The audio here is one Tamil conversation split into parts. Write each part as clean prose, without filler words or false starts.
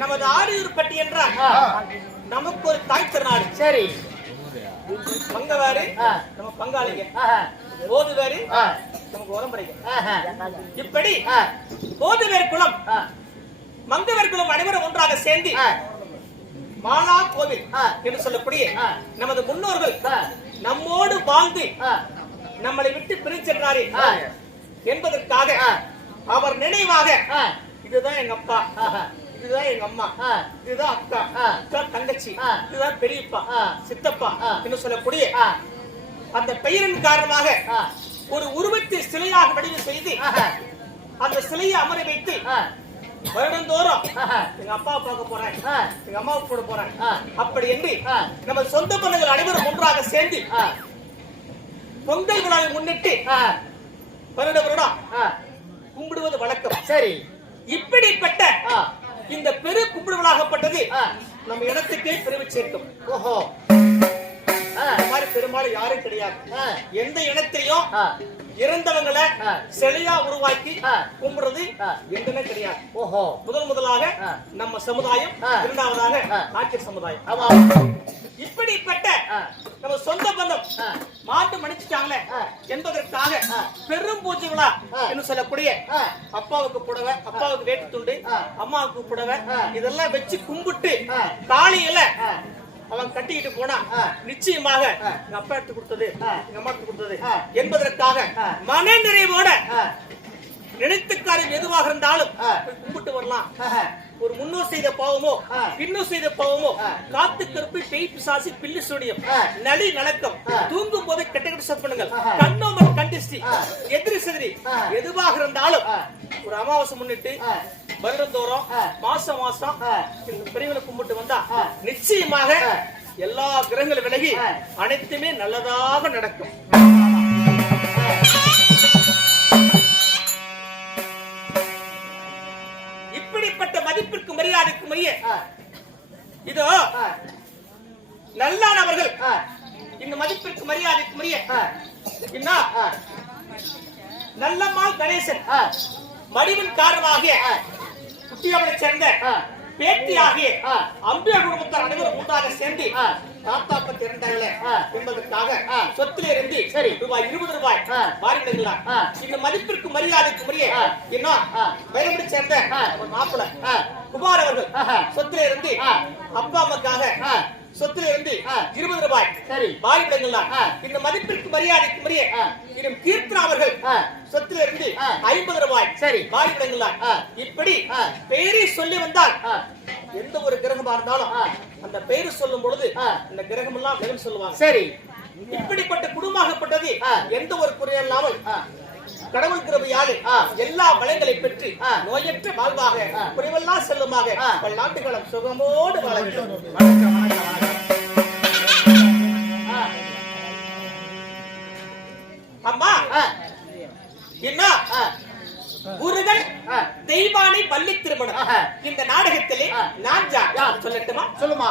நமது ஆரியூர்பட்டி என்றால் நமக்கு ஒரு தாய் திருநாடு. சரி, பங்கவாரு நம்ம பங்காளிங்க, போதுவேறு நமக்கு உரம்பரைங்க. இப்படி போதுவேர் குலம் மங்கவேர் குலம் அனைவரும் ஒன்றாக சேர்ந்து மாலா கோவில் என்று சொல்லக்கூடிய நமது முன்னோர்கள் நம்மோடு வாழ்ந்து நம்மளை விட்டு பிரிச்சென்றாரே என்பதற்காக அவர் நினைவாக இதுதான் எங்க அப்பா, இதுதான் எங்க அம்மா, இதுதான் அக்கா, இதுதான் தங்கச்சி, இதுதான் பெரியப்பா, சித்தப்பா என்று சொல்லக்கூடிய அந்த பெயரின் காரணமாக ஒரு உருவத்தை சிலையாக வடிவு செய்து அந்த சிலையை அமர வைத்து வருடந்தோறும் எங்க அப்பாவை பார்க்க போறேன், எங்க அம்மாவை போட போறேன் அப்படி என்று நம்ம சொந்த பந்தங்கள் அனைவரும் ஒன்றாக சேர்ந்து பொங்கல் விழாவை முன்னிட்டு வருட வருடம் கும்பிடுவது வழக்கம். சரி, இப்படிப்பட்ட இந்த பெரு கும்பிடுவதாகப்பட்டது நம்ம இடத்துக்கே பெருமை சேர்க்கும். ஓஹோ, மாதிரி பெரும்பாலும் யாரும் கிடையாது. எந்த இனத்திலையும் இறந்தவங்களை சிலையா உருவாக்கி கும்பிடுறது எதுவுமே கிடையாது. ஓஹோ, முதலாக நம்ம சமுதாயம், இரண்டாவதாக ஆட்சியர் சமுதாயம். இப்படிப்பட்ட நம்ம சொந்த பந்தம் மாட்டு மன்னிச்சுட்டாங்களே என்பதற்காக பெரும் பூஜை விழா என்று சொல்லக்கூடிய அப்பாவுக்கு புடவை, அப்பாவுக்கு வேட்டு துண்டு, அம்மாவுக்கு புடவை இதெல்லாம் வச்சு கும்பிட்டு காலையில அவன் கட்டிக்கிட்டு போனா நிச்சயமாக எங்க அப்பா எடுத்து கொடுத்தது, எங்க அம்மா எடுத்து கொடுத்தது என்பதற்காக மன நிறைவோட நினைத்துக்காரம் எதுவாக இருந்தாலும் கும்பிட்டு வரலாம். ஒரு முன்னோர் செய்த பாவமோ பின்னோர் செய்த பாவமோ காத்து கருப்பு பேய் பிசாசு பில்லி சூனியம் நலி நலக்கம் தூங்கும் போது கெட்ட கெட்ட சப்பனுங்கள் கண்ணோமன் கண்டிஸ்டி எதிரி செதிரி எதுவாக இருந்தாலும் ஒரு அமாவாசை முன்னிட்டு வருடந்தோறும் மாசம் மாசம் பெரியவனை கும்பிட்டு வந்தா நிச்சயமாக எல்லா கிரகங்களும் விலகி அனைத்துமே நல்லதாக நடக்கும். இப்படிப்பட்ட மதிப்பிற்கு மரியாதைக்கு மைய இதோ நல்லானவர்கள் இந்த மதிப்பிற்கு மரியாதைக்கு மரிய நல்லம்மாள் கணேசன் மடிவின் காரணமாகிய குட்டியாவளை சேர்ந்த பேட்டியாகிய அம்பியா குடும்பத்தார் அனைவரும் ஒன்றாக சேர்ந்து தாத்தா பத்தி இருந்தாங்களே என்பதற்காக சொத்துல இருந்து ரூபாய் 20 மாறிவிடுங்களா. இந்த மதிப்பிற்கு மரியாதைக்கு முறையே என்ன வைரமுடி சேர்ந்த மாப்பிள்ள குமார் அவர்கள் சொத்துல இருந்து அப்பா அம்மாக்காக சொத்துல இருந்து 20 சரி மாறிவிடுங்களா. இந்த மதிப்பிற்கு மரியாதைக்கு முறையே இன்னும் கீர்த்தனா அவர்கள் சொத்துல இருந்து 50 சரி மாறிவிடுங்களா. இப்படி பெயரை சொல்லி வந்தால் எந்த ஒரு கிரகமா இருந்தாலும் அந்த பெயரை சொல்லும் பொழுது இந்த கிரகம் எல்லாம் விலகி சொல்லுவாங்க. சரி, இப்படிப்பட்ட குடும்பமாகப்பட்டது எந்த ஒரு குறையும் இல்லாமல் கடவுள் கிருபையால் எல்லா பலங்களை பெற்று நோயற்ற வாழ்வாக குறைவெல்லாம் செல்லுமாக பல்லாண்டுகளும் சுகமோடு வாழ வேண்டும். அம்மா என்ன குருகள் தெய்வானை பள்ளி திருமணம் இந்த நாடகத்திலே நான் சொல்லட்டுமா? சொல்லுமா.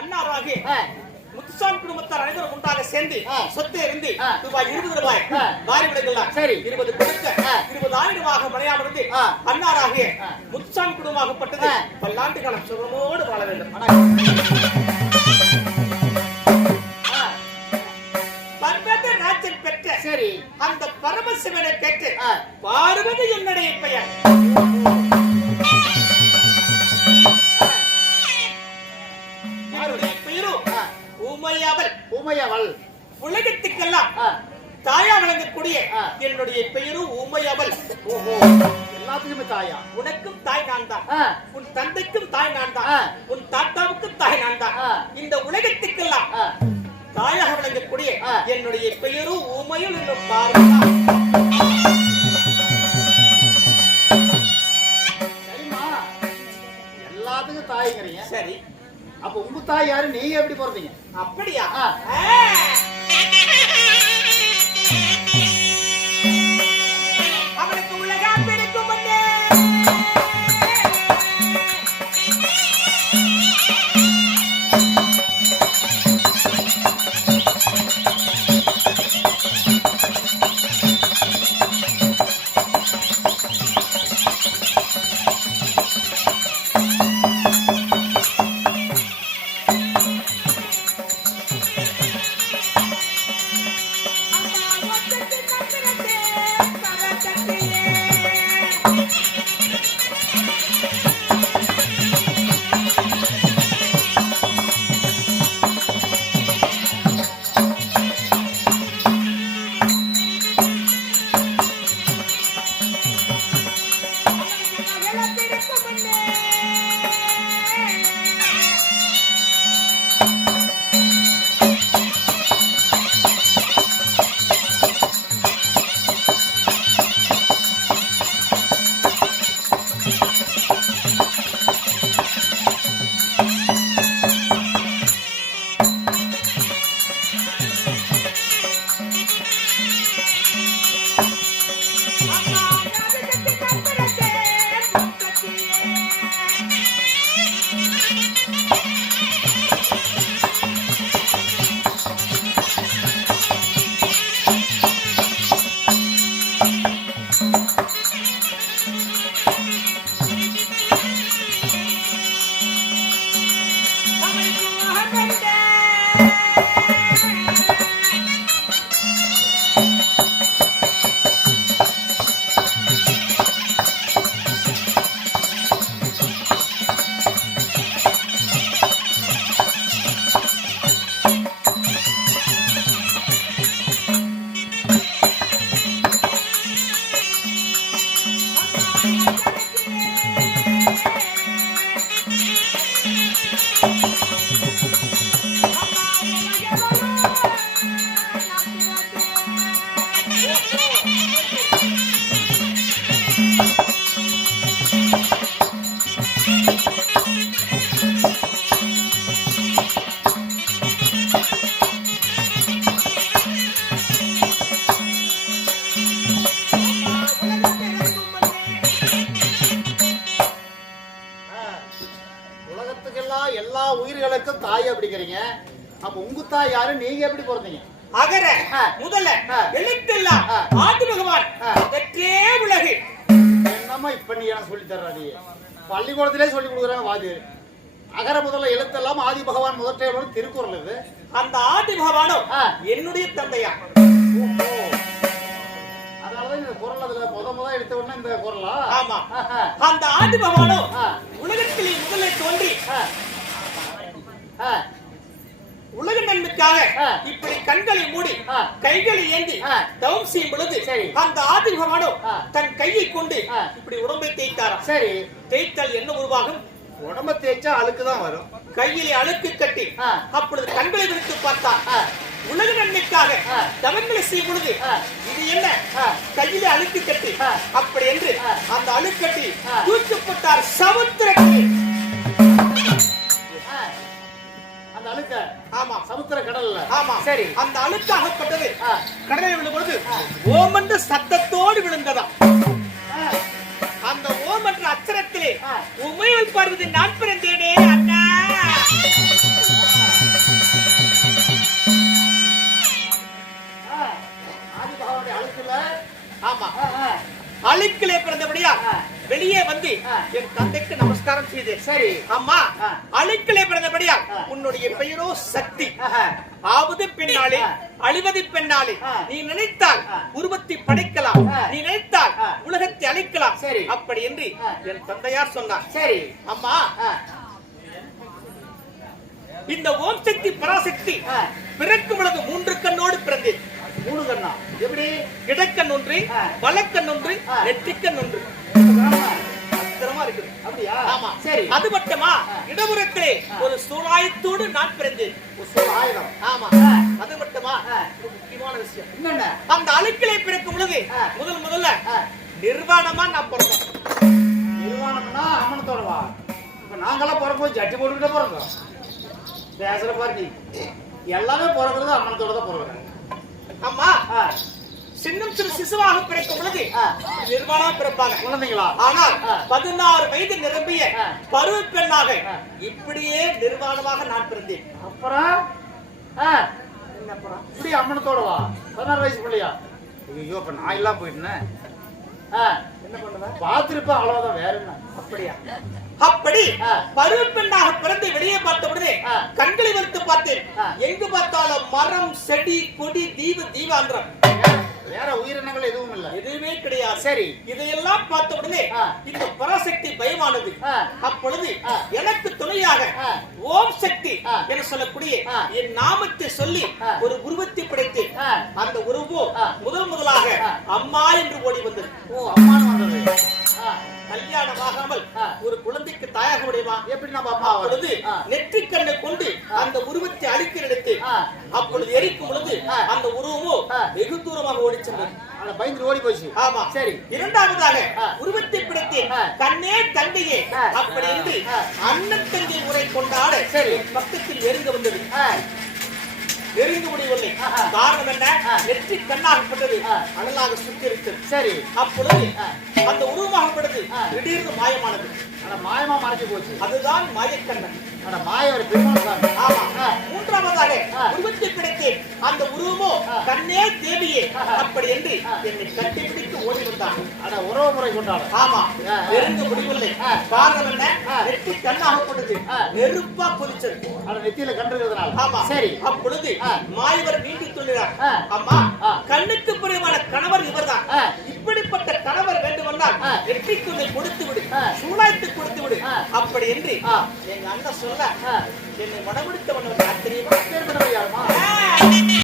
அண்ணாராகி முத்துசாமி குடும்பத்தார் அனைவரும் உண்டாக சேர்ந்து சொத்தை இருந்து ரூபாய் 20 வாரி விடுகிறார். 20 கொடுக்க 20 ஆயிரமாக மலையாமிருந்து அண்ணாராகிய முத்துசாமி குடும்பமாகப்பட்டது பல்லாண்டு காலம் சுகமோடு வாழ வேண்டும். பர்வத ராஜன் பெற்ற அந்த பரமசிவனை பெற்று பார்வதி என்னுடைய பெயர். உமையவள் உலகத்துக்கெல்லாம் தாயா வழங்கக்கூடிய என்னுடைய பெயரும் உமையவள். எல்லாத்துக்குமே தாயா? உனக்கும் தாய் நான் தான், உன் தந்தைக்கும் தாய் நான் தான், உன் தாத்தாவுக்கும் தாய் நான் தான். இந்த உலகத்துக்கெல்லாம் தாயாக வழங்கக்கூடிய என்னுடைய பெயரும் உமையல் என்னும் பாருங்க. சரிம்மா, எல்லாத்துக்கும் தாய்ங்கிறீங்க. சரி, அப்ப உங்க தாய் யாரு, நீங்க எப்படி பிறந்தீங்க? அப்படியா? அவனுக்கு உலகம் பிடிக்கும் எல்லா உயிர்களுக்கும் தாய் அப்படிங்கிறீங்க. அப்ப உங்க தாய் யாரு, நீங்க எப்படி பிறந்தீங்க? அகர முதல்ல எழுத்தெல்லாம் ஆதி பகவான் வெற்றே உலகு. என்னமா இப்ப நீ எனக்கு சொல்லி தர்றாடி? பள்ளிக்கூடத்திலே சொல்லி கொடுக்குறாங்க வாதியார். அகர முதல்ல எழுத்தெல்லாம் ஆதி பகவான் முதற்றே திருக்குறள் இது. அந்த ஆதி பகவானும் என்னுடைய தந்தையா. அதனாலதான் இந்த குரல் அதுல முத எடுத்த உடனே இந்த குரலா? ஆமா. அந்த ஆதி பகவானும் உலகத்திலே முதல்ல தோன்றி உலக நன்மைக்காக இப்படி கண்களை மூடி கைகளை ஏந்தி தவம் செய்யும் பொழுது அந்த ஆதி பகவானோ தன் கையை கொண்டு இப்படி உடம்பை தேய்த்தாராம். சரி, தேய்த்தால் என்ன உருவாகும்? உடம்ப தேய்ச்சா அழுக்குதான் வரும். கையிலே அழுக்கு கட்டி அப்பொழுது கண்களை விரித்து பார்த்தார். உலக நன்மைக்காக தவங்களை செய்யும் பொழுது இது என்ன கையிலே அழுக்கு கட்டி அப்படி என்று அந்த அழுக்கட்டி தூக்கப்பட்டார் சமுத்திரத்தில். அந்த அழுக்க ஆமா சமுத்திர கடல்ல. ஆமா சரி, அந்த அழுக்காகப்பட்டது கடலில் விழும் பொழுது ஓம் என்ற சத்தத்தோடு விழுந்ததா. அந்த ஓம் என்ற அச்சரத்திலே உமையல் பார்வதி நான் பிறந்தேனே அண்ணா. ஆதிபகவானுடைய அழுக்குல ஆமா அழுக்கிலே பிறந்தபடியா வெளியே வந்து என் தந்தைக்கு நமஸ்காரம் செய்தேன். சரி அம்மா, அழுக்கிலே பிறந்தபடியா உன்னுடைய பெயரோ சக்தி. ஆவது பெண்ணாலே அழிவது பெண்ணாலே. நீ நினைத்தால் உருவத்தை படைக்கலாம், நீ நினைத்தால் உலகத்தை அழிக்கலாம். சரி, அப்படி என்று என் தந்தையார் சொன்னார். சரி அம்மா, இந்த ஓம் சக்தி பராசக்தி பிறக்கும் பொழுது 3 கண்ணோடு பிறந்தேன். 3 கண்ணா? எப்படி? இடக்கண் ஒன்று, வலக்கண் ஒன்று, நெற்றிக்கண் ஒன்று. அத்தரமா இருக்குது. அப்படியா? ஆமா. சரி, அது மட்டுமா இடபுறத்திலே ஒரு சூழாயத்தோடு நான் பிறந்தேன். ஒரு சூழாயுதம்? ஆமா. அது மட்டுமா முக்கியமான விஷயம் என்னென்ன? அந்த அழுக்கிலே பிறக்கும் பொழுது முதல்ல நிர்வாணமா நான் பிறந்தேன். நிர்வாணம்னா அம்மனத்தோட வா. இப்ப நாங்கெல்லாம் பிறப்போம் ஜட்டி போட்டுக்கிட்டே பிறந்தோம். பேசுற பாரு, எல்லாமே பிறக்கிறது அம்மனத்தோட தான் பிறகுறேன். அம்மா, சின்னம் சிறு சிசுவாக பிறக்கும் பொழுது நிர்வாணம் பிறப்பாங்க குழந்தைங்களா. ஆனால் 16 வயது நிரம்பிய பருவ பெண்ணாக இப்படியே நிர்வாணமாக நான் பிறந்தேன். அப்புறம் இப்படி அம்மனத்தோட வா. 16 வயசு பிள்ளையா? ஐயோ, இப்ப நான் எல்லாம் போயிட்டேன். என்ன பண்ணுவேன்? பார்த்திருப்பேன், அவ்வளவுதான். வேற என்ன? அப்படியா? அப்படி பருவ பெண்ணாக பிறந்து வெளியே பார்த்த உடனே கண்களை வறுத்து பார்த்தேன். எங்கு பார்த்தாலும் மரம், செடி, கொடி, தீவாந்திரம். வேற உயிரினங்கள் எதுவும் இல்ல, எதுவுமே கிடையாது. சரி, இதையெல்லாம் பார்த்த உடனே இந்த பராசக்தி பயமானது. அப்பொழுது எனக்கு துணையாக ஓம் சக்தி என சொல்லக்கூடிய என் நாமத்தை சொல்லி ஒரு உருவத்தை படைத்தேன். அந்த உருவம் முதலாக அம்மா என்று ஓடி வந்தது. ஓ, அம்மான்னு வந்தது. கல்யாணம் ஆகாமல் ஒரு குழந்தைக்கு தாயாக முடியுமா? எப்படி நம்ம அம்மா? அப்பொழுது நெற்றிக்கண்ணை கொண்டு அந்த உருவத்தை அழிக்க நினைத்து அப்பொழுது எரிக்கும் பொழுது அந்த உருவமோ வெகு தூரமாக ஓடி சென்றது. பயந்து ஓடி போச்சு. ஆமா சரி. இரண்டாவதாக உருவத்தை பிடித்து கண்ணே தந்தையே அப்படி என்று அண்ணன் தந்தை உரை கொண்டாட சரி பக்கத்தில் நெருங்க வந்தது. நெருங்க முடியவில்லை. காரணம் என்ன? நெற்றி கண்ணாகப்பட்டது அனலாக சுற்றி இருக்கிறது. சரி, அப்பொழுது அந்த உருவமாகப்பட்டது திடீர்னு மாயமானது. மாயமா மறைஞ்சு போச்சு. அதுதான் மாயக்கண்ணன். மாய ஒரு பெருமாள். ஆமா. மூன்றாவதாக உருவத்தை கிடைத்தேன். அந்த உருவமோ கண்ணே தேவியே அப்படி என்று என்னை கட்டிப்பிடித்து ஓடி வந்தான். உறவு முறை கொண்டாட. ஆமா, நெருங்க முடியவில்லை. காரணம் என்ன? நெற்றி கண்ணாகப்பட்டது நெருப்பா கொதிச்சது. நெத்தியில கண்டிருக்கிறதுனால. ஆமா சரி. அப்பொழுது மாயவர் நீண்டி சொல்கிறார், அம்மா, கண்ணுக்கு பிரியமான கணவர் இவர்தான். இப்படிப்பட்ட கணவர் வேண்டுமென்றால் நெற்றிக்குள்ளே கொடுத்து விடு, சூழாய்த்து கொடுத்து விடு அப்படி என்று எங்க அண்ணன் சொல்ல என்னை மனமுடித்தவன் தெரியுமா?